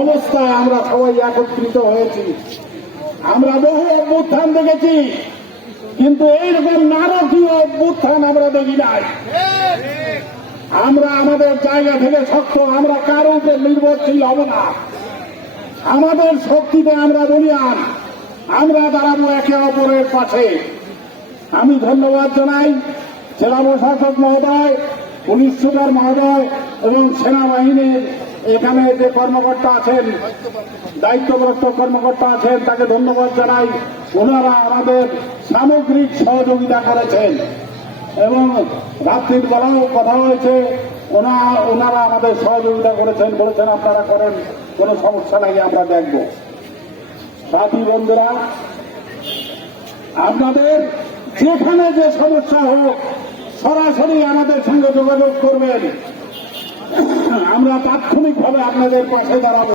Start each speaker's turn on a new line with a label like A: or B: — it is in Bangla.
A: অবস্থায় আমরা সবাই একত্রিত হয়েছি। আমরা বহু অভ্যুত্থান দেখেছি, কিন্তু এইরকম নারকীয় অভ্যুত্থান আমরা দেখি নাই। আমরা আমাদের জায়গা থেকে শক্ত, আমরা কারও উপর নির্ভরশীল হব না। আমাদের শক্তিতে আমরা বলিয়ান, আমরা দাঁড়াবো একে অপরের পাশে। আমি ধন্যবাদ জানাই জেলা প্রশাসক মহোদয়, পুলিশ সুপার মহোদয় এবং সেনাবাহিনীর এখানে যে কর্মকর্তা আছেন, দায়িত্বপ্রাপ্ত কর্মকর্তা আছেন, তাকে ধন্যবাদ জানাই। ওনারা আমাদের সামগ্রিক সহযোগিতা করেছেন। এবং রাত্রির বেলাও কথা হয়েছে, ওনা, ওনারা আমাদের সহযোগিতা করেছেন, বলেছেন আপনারা করেন, কোনো সমস্যা নাই, আমরা দেখব। সাথী বন্ধুরা, আপনাদের যেখানে যে সমস্যা হোক, সরাসরি আমাদের সঙ্গে যোগাযোগ করবেন। আমরা তাৎক্ষণিকভাবে আপনাদের পাশে দাঁড়াবো।